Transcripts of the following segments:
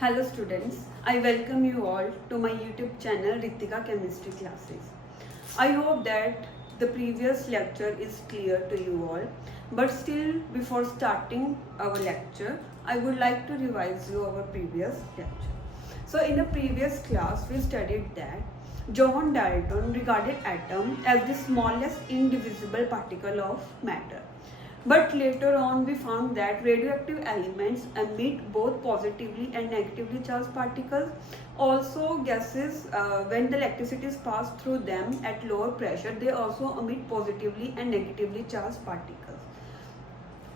Hello students, I welcome you all to my YouTube channel Ritika Chemistry Classes. I hope that the previous lecture is clear to you all, but still before starting our lecture, I would like to revise you our previous lecture. So in the previous class, we studied that John Dalton regarded atom as the smallest indivisible particle of matter. But later on we found that radioactive elements emit both positively and negatively charged particles. Also gases, when the electricity is passed through them at lower pressure, they also emit positively and negatively charged particles.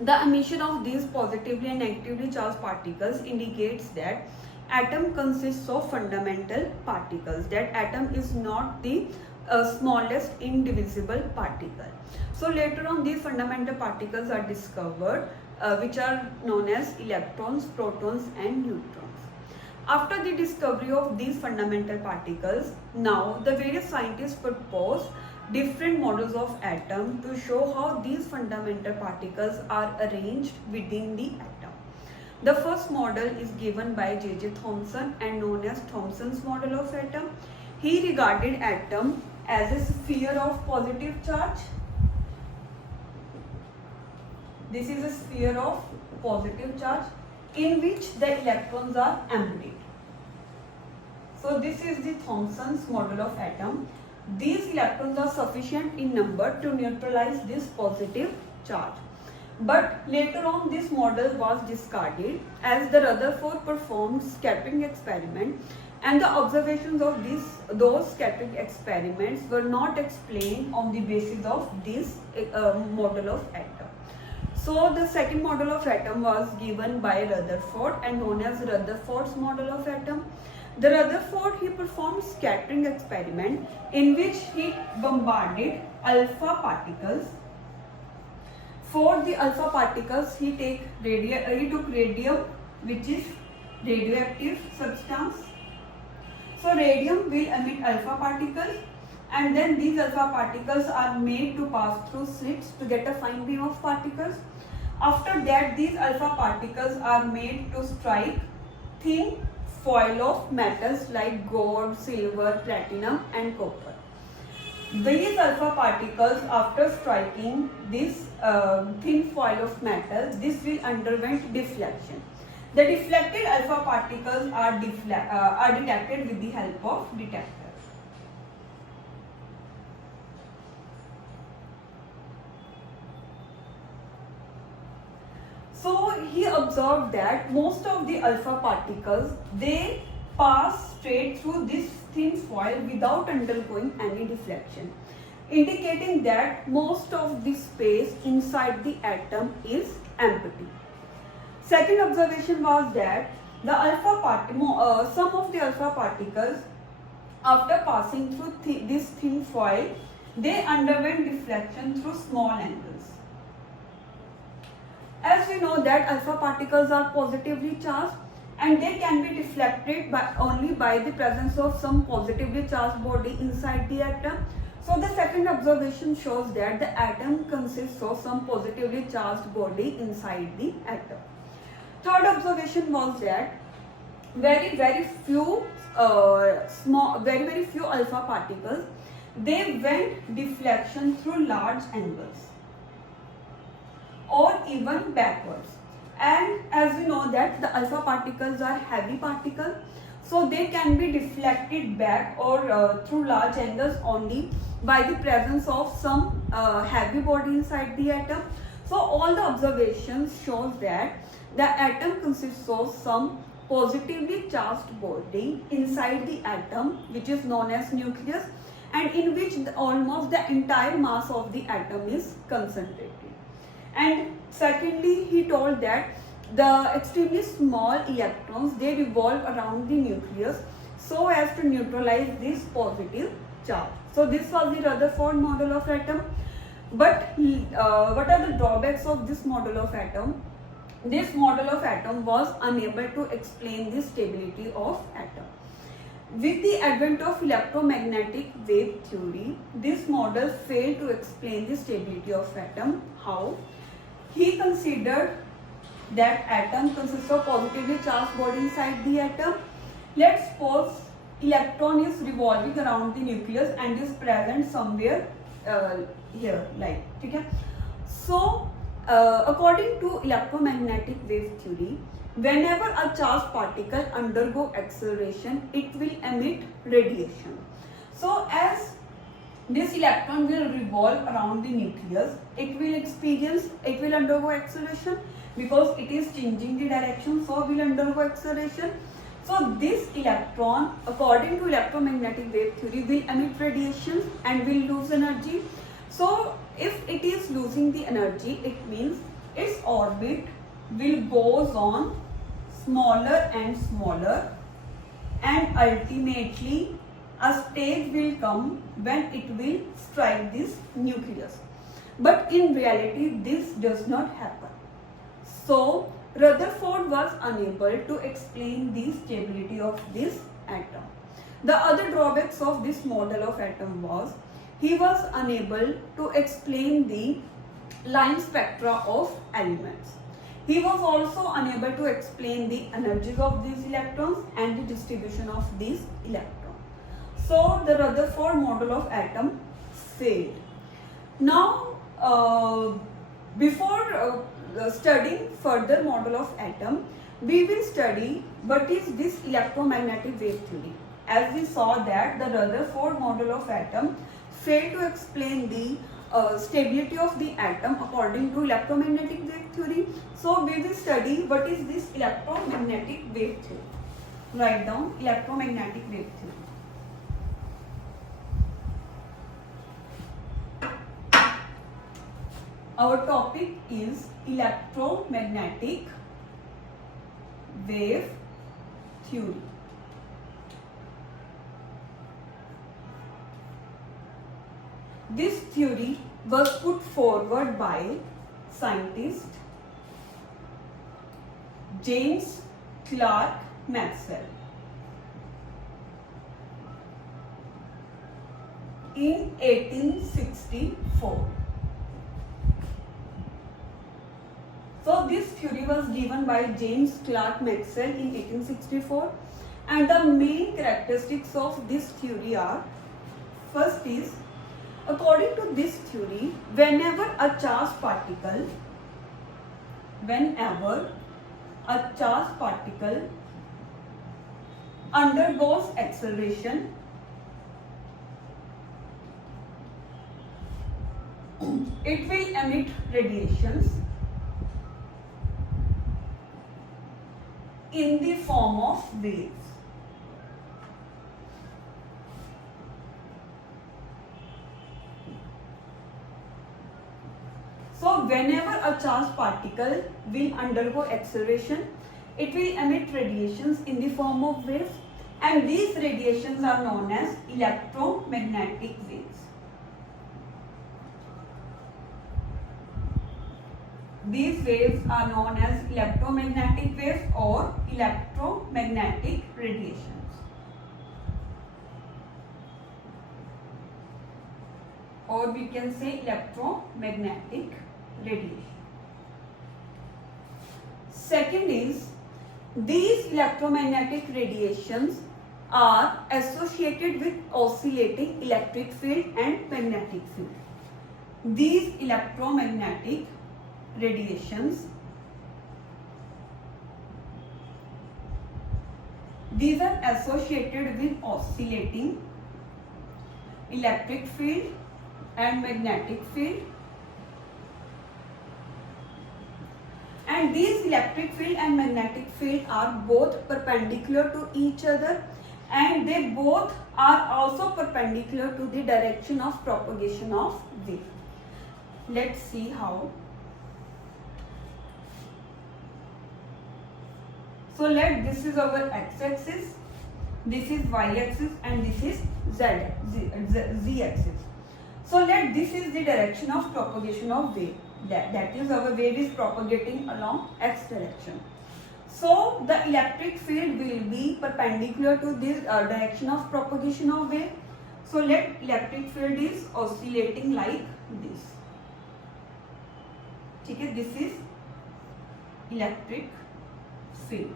The emission of these positively and negatively charged particles indicates that atom consists of fundamental particles, that atom is not the smallest indivisible particle. So later on these fundamental particles are discovered, which are known as electrons, protons and neutrons. After the discovery of these fundamental particles, now the various scientists proposed different models of atom to show how these fundamental particles are arranged within the atom. The first model is given by J.J. Thomson and known as Thomson's model of atom. He regarded atom as a sphere of positive charge. This is a sphere of positive charge in which the electrons are emptied. So this is the Thomson's model of atom. These electrons are sufficient in number to neutralize this positive charge. But later on this model was discarded as the Rutherford performed scattering experiment, and the observations of those scattering experiments were not explained on the basis of this model of atom. So the second model of atom was given by Rutherford and known as Rutherford's model of atom. The Rutherford, he performed scattering experiment in which he bombarded alpha particles. For the alpha particles, he took radium, which is radioactive substance. So radium will emit alpha particles, and then these alpha particles are made to pass through slits to get a fine beam of particles. After that, these alpha particles are made to strike thin foil of metals like gold, silver, platinum and copper. These alpha particles, after striking this thin foil of metal, this will underwent deflection. The deflected alpha particles are detected with the help of detectors. So he observed that most of the alpha particles, they pass straight through this thin foil without undergoing any deflection, indicating that most of the space inside the atom is empty. Second observation was that the some of the alpha particles, after passing through this thin foil, they underwent deflection through small angles. As we know that alpha particles are positively charged and they can be deflected only by the presence of some positively charged body inside the atom. So the second observation shows that the atom consists of some positively charged body inside the atom. Third observation was that very few alpha particles, they went deflection through large angles or even backwards. And as we know that the alpha particles are heavy particles, so they can be deflected back or through large angles only by the presence of some heavy body inside the atom. So all the observations shows that the atom consists of some positively charged body inside the atom, which is known as nucleus, and in which almost the entire mass of the atom is concentrated. And secondly, he told that the extremely small electrons, they revolve around the nucleus so as to neutralize this positive charge. So this was the Rutherford model of atom. But what are the drawbacks of this model of atom? This model of atom was unable to explain the stability of atom. With the advent of electromagnetic wave theory, this model failed to explain the stability of atom. How? He considered that atom consists of positively charged body inside the atom. Let's suppose electron is revolving around the nucleus and is present somewhere here, like, okay? So according to electromagnetic wave theory, whenever a charged particle undergo acceleration, it will emit radiation. So as this electron will revolve around the nucleus, it will undergo acceleration because it is changing the direction, so will undergo acceleration. So this electron, according to electromagnetic wave theory, will emit radiation and will lose energy. So if it is losing the energy, it means its orbit will goes on smaller and smaller, and ultimately a stage will come when it will strike this nucleus. But in reality, this does not happen. So Rutherford was unable to explain the stability of this atom. The other drawbacks of this model of atom was he was unable to explain the line spectra of elements. He was also unable to explain the energies of these electrons and the distribution of these electrons. So the Rutherford model of atom failed. Now, before studying further model of atom, we will study what is this electromagnetic wave theory. As we saw that the Rutherford model of atom failed to explain the stability of the atom according to electromagnetic wave theory. So we will study what is this electromagnetic wave theory. Write down electromagnetic wave theory. Our topic is electromagnetic wave theory. This theory was put forward by scientist James Clerk Maxwell in 1864. So this theory was given by James Clerk Maxwell in 1864, and the main characteristics of this theory are: first is, according to this theory, whenever a charged particle undergoes acceleration, it will emit radiations in the form of waves. So whenever a charged particle will undergo acceleration, it will emit radiations in the form of waves, and these radiations are known as electromagnetic waves. These waves are known as electromagnetic waves or electromagnetic radiations, or we can say electromagnetic radiation. Second is, these electromagnetic radiations are associated with oscillating electric field and magnetic field. These electromagnetic radiations, these are associated with oscillating electric field and magnetic field, and these electric field and magnetic field are both perpendicular to each other, and they both are also perpendicular to the direction of propagation of wave. Let's see how. So this is our x-axis, this is y-axis, and this is z-axis. So this is the direction of propagation of wave. That is, our wave is propagating along x direction. So the electric field will be perpendicular to this direction of propagation of wave. So electric field is oscillating like this. Okay, this is electric field.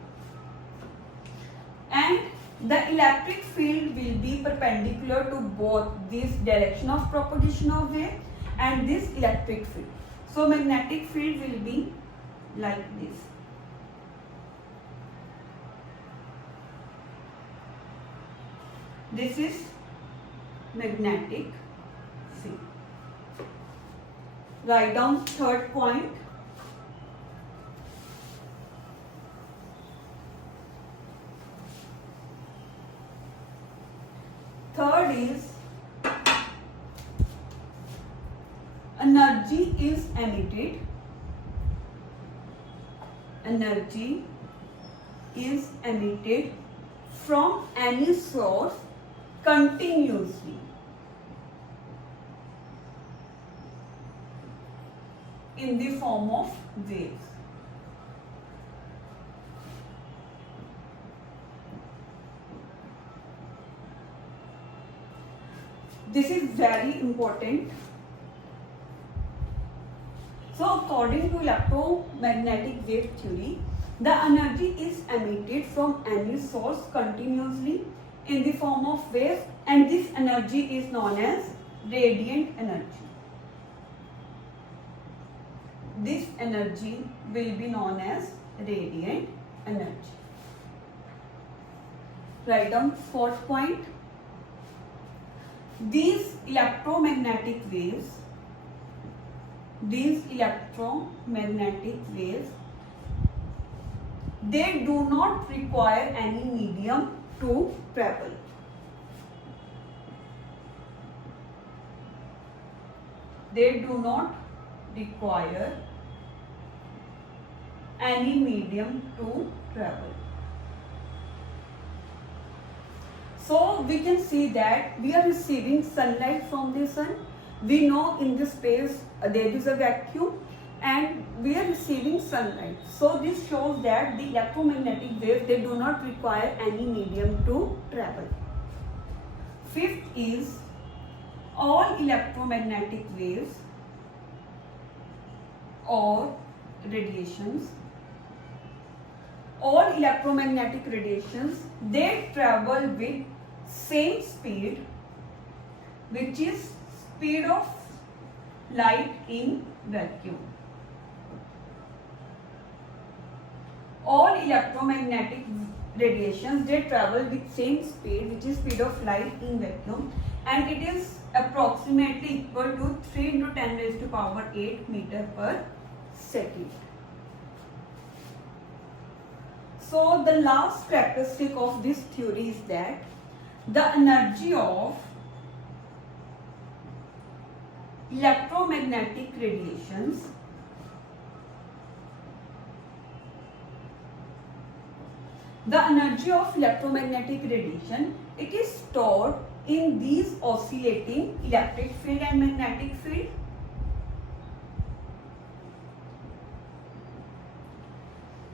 And the electric field will be perpendicular to both this direction of propagation of wave and this electric field. So magnetic field will be like this. This is magnetic field. Write down third point. Third is energy is emitted. Energy is emitted from any source continuously in the form of waves. This is very important. So according to electromagnetic wave theory, the energy is emitted from any source continuously in the form of waves, and this energy is known as radiant energy. This energy will be known as radiant energy. Write down fourth point. These electromagnetic waves, they do not require any medium to travel. They do not require any medium to travel. So we can see that we are receiving sunlight from the sun. We know in this space there is a vacuum and we are receiving sunlight. So this shows that the electromagnetic waves, they do not require any medium to travel. Fifth is all electromagnetic waves or radiations, all electromagnetic radiations, they travel with same speed, which is speed of light in vacuum. All electromagnetic radiations, they travel with same speed, which is speed of light in vacuum, and it is approximately equal to 3 into 10 raised to power 8 meter per second. So the last characteristic of this theory is that the energy of electromagnetic radiations it is stored in these oscillating electric field and magnetic field.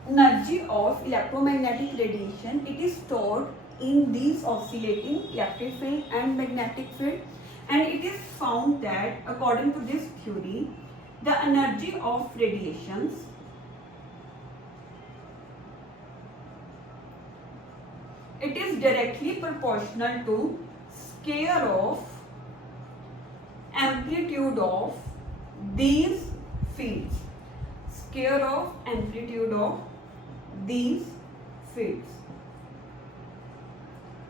Energy of electromagnetic radiation, it is stored in these oscillating electric field and magnetic field, and it is found that according to this theory, the energy of radiations it is directly proportional to square of amplitude of these fields, square of amplitude of these fields,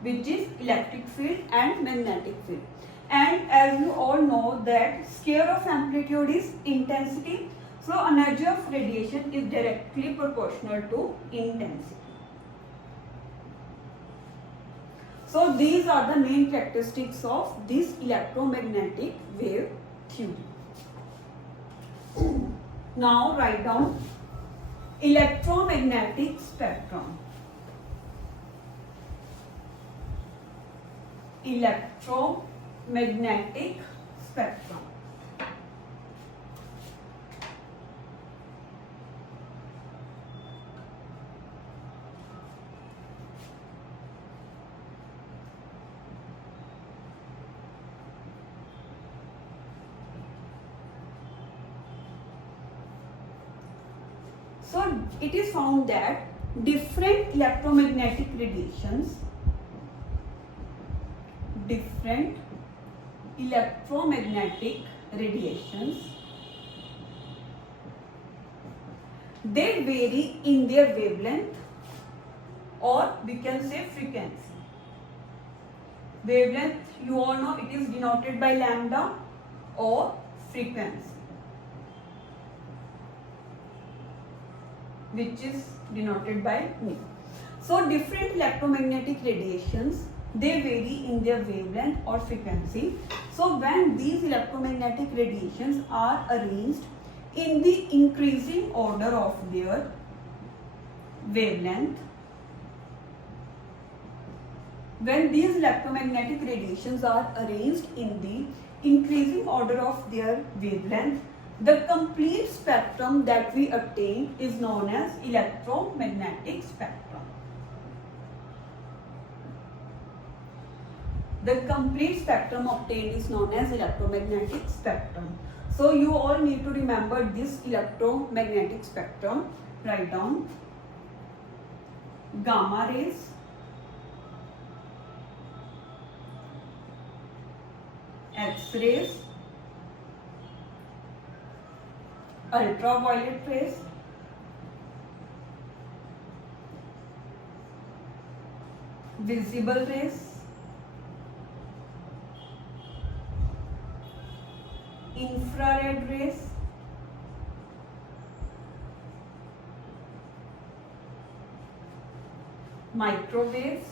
which is electric field and magnetic field. And as you all know that square of amplitude is intensity, so energy of radiation is directly proportional to intensity. So these are the main characteristics of this electromagnetic wave theory. Now write down electromagnetic spectrum. Electromagnetic spectrum. So it is found that different electromagnetic radiations, they vary in their wavelength, or we can say frequency. Wavelength, you all know, it is denoted by lambda, or frequency, which is denoted by mu. So different electromagnetic radiations, they vary in their wavelength or frequency. So when these electromagnetic radiations are arranged in the increasing order of their wavelength, when these electromagnetic radiations are arranged in the increasing order of their wavelength, the complete spectrum that we obtain is known as electromagnetic spectrum. The complete spectrum obtained is known as electromagnetic spectrum. So you all need to remember this electromagnetic spectrum. Write down gamma rays, X-rays, ultraviolet rays, visible rays, infrared rays, microwaves,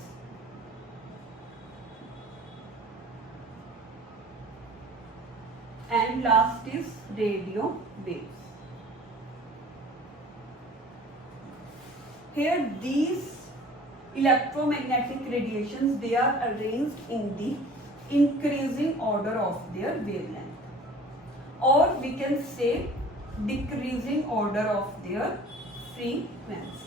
and last is radio waves. Here these electromagnetic radiations, they are arranged in the increasing order of their wavelength, or we can say decreasing order of their frequency.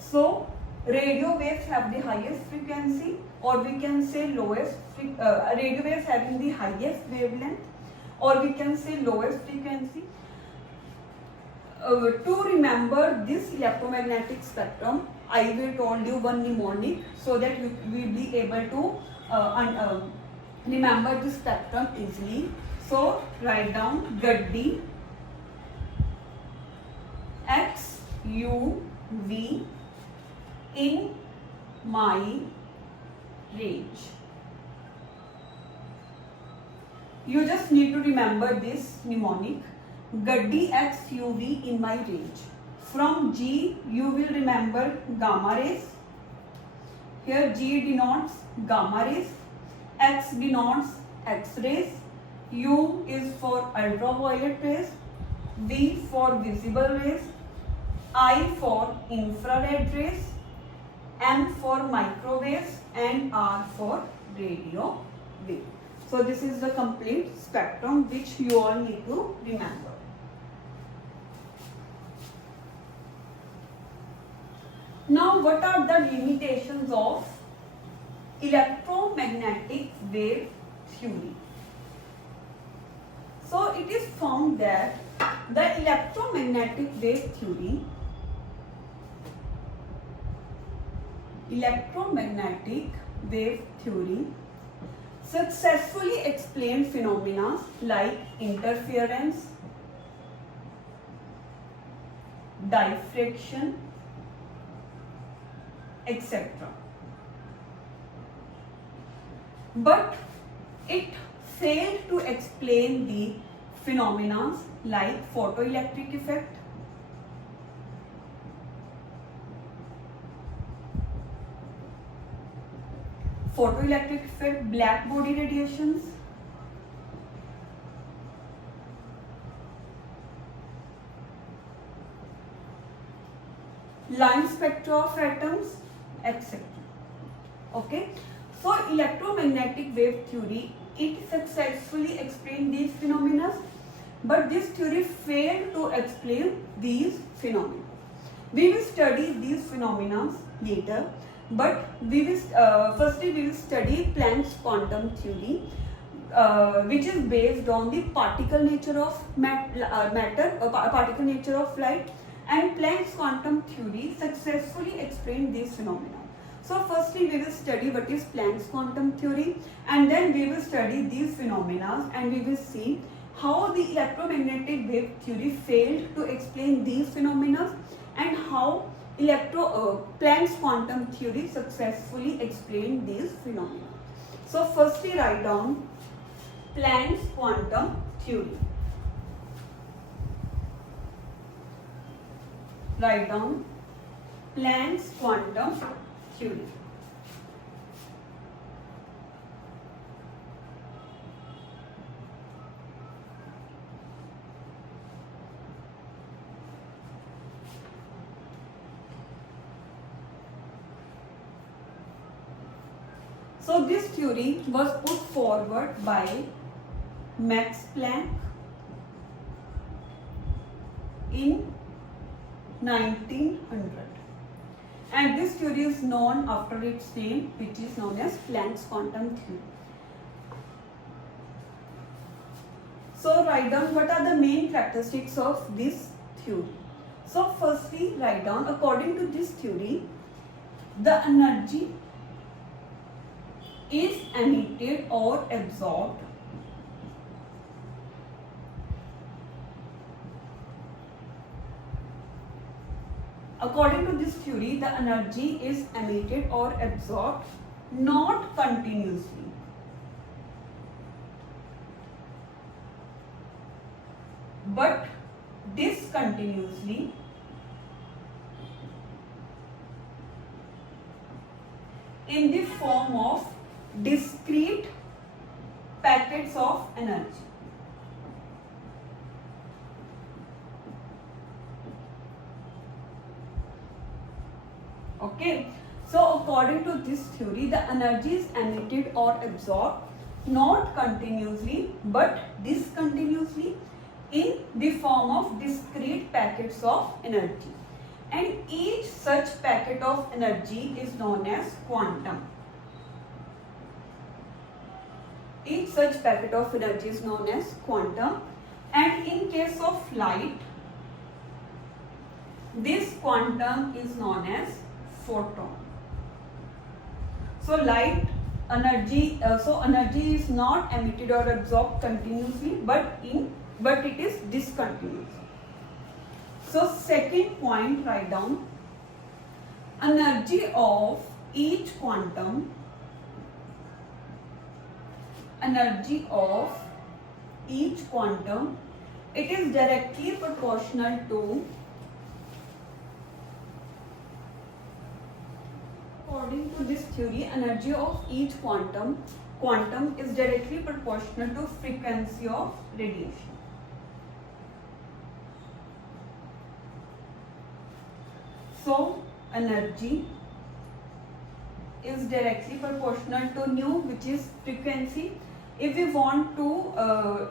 So radio waves have the highest frequency, or we can say lowest radio waves having the highest wavelength, or we can say lowest frequency. To remember this electromagnetic spectrum, I will told you one mnemonic so that you will be able to remember the spectrum easily. So write down Gaddi, X U V, in my range. You just need to remember this mnemonic, Gaddi X UV in my range. From G you will remember gamma rays. Here G denotes gamma rays, X denotes X-rays, U is for ultraviolet rays, V for visible rays, I for infrared rays, M for microwaves, and R for radio wave. So this is the complete spectrum which you all need to remember. Now what are the limitations of electromagnetic wave theory? So it is found that the electromagnetic wave theory successfully explained phenomena like interference, diffraction, etc. But it failed to explain the phenomena like photoelectric effect, black body radiations, line spectra of atoms, etc. Okay, so electromagnetic wave theory, it successfully explained these phenomena, but this theory failed to explain these phenomena. We will study these phenomena later, but we will firstly we will study Planck's quantum theory, which is based on the particle nature of matter, particle nature of light, and Planck's quantum theory successfully explained these phenomena. So firstly we will study what is Planck's quantum theory, and then we will study these phenomena and we will see how the electromagnetic wave theory failed to explain these phenomena and how Planck's quantum theory successfully explained these phenomena. So firstly write down Planck's quantum theory. Write down Planck's quantum theory. So this theory was put forward by Max Planck in 1900, and this theory is known after its name, which is known as Planck's quantum theory. So write down what are the main characteristics of this theory. So firstly write down, according to this theory, the energy is emitted or absorbed according to this theory, the energy is emitted or absorbed not continuously, but discontinuously in the form of discrete packets of energy. Okay, so according to this theory, the energy is emitted or absorbed not continuously but discontinuously in the form of discrete packets of energy, and each such packet of energy is known as quantum. Each such packet of energy is known as quantum, and in case of light, this quantum is known as photon. So light energy, energy is not emitted or absorbed continuously, but it is discontinuous. So second point, write down energy of each quantum. Energy of each quantum, it is directly proportional to, according to this theory, energy of each quantum is directly proportional to frequency of radiation. So energy is directly proportional to nu, which is frequency. If we want to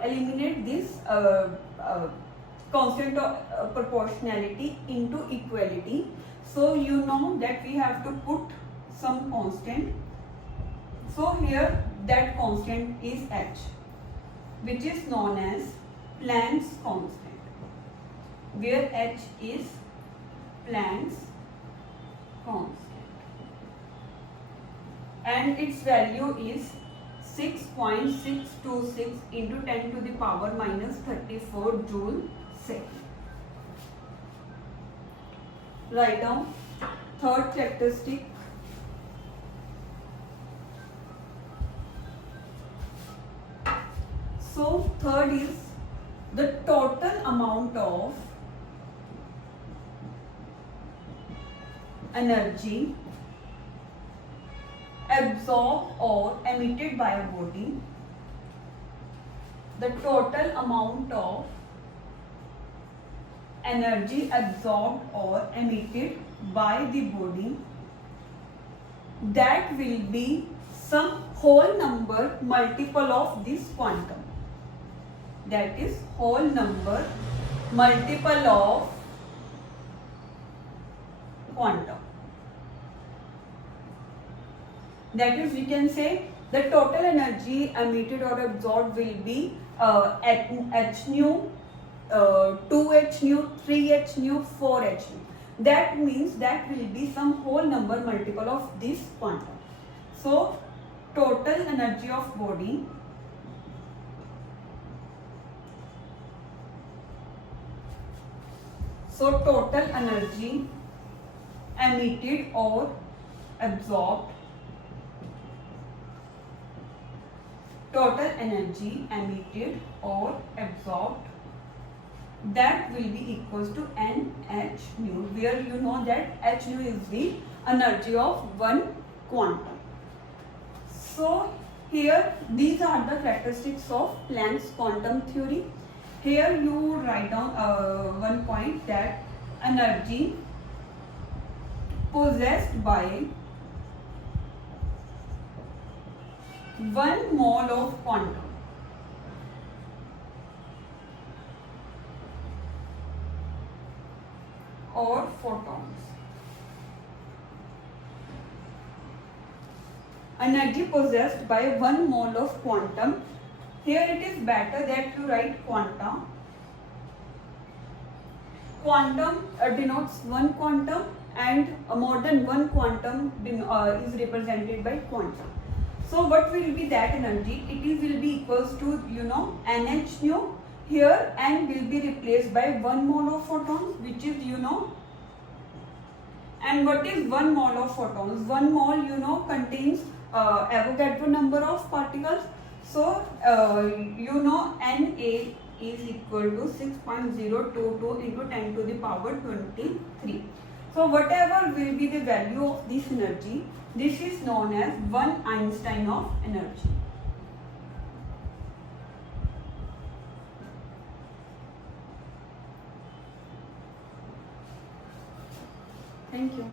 eliminate this constant of proportionality into equality, so you know that we have to put some constant. So here that constant is h, which is known as Planck's constant, where h is Planck's constant, and its value is 6.626 into 10 to the power minus 34 joule second. Write down third characteristic. So third is the total amount of energy absorbed or emitted by a body. The total amount of energy absorbed or emitted by the body, that will be some whole number multiple of this quantum. That is whole number multiple of quantum. That is, we can say the total energy emitted or absorbed will be h nu 2h nu, 3h nu, 4h nu. That means that will be some whole number multiple of this quantum. So total energy of body emitted or absorbed, that will be equals to NH nu, where you know that H nu is the energy of one quantum. So here these are the characteristics of Planck's quantum theory. Here you write down one point, that energy possessed by 1 mole of quantum or photons. Energy possessed by 1 mole of quantum. Here it is better that you write quantum. Quantum denotes one quantum, and more than one quantum is represented by quantum. So what will be that energy? It will be equals to NH nu. Here N will be replaced by 1 mole of photons, which is and what is 1 mole of photons? 1 mole contains Avogadro number of particles. So Na is equal to 6.022 into 10 to the power 23. So whatever will be the value of this energy, this is known as 1 Einstein of energy. Thank you.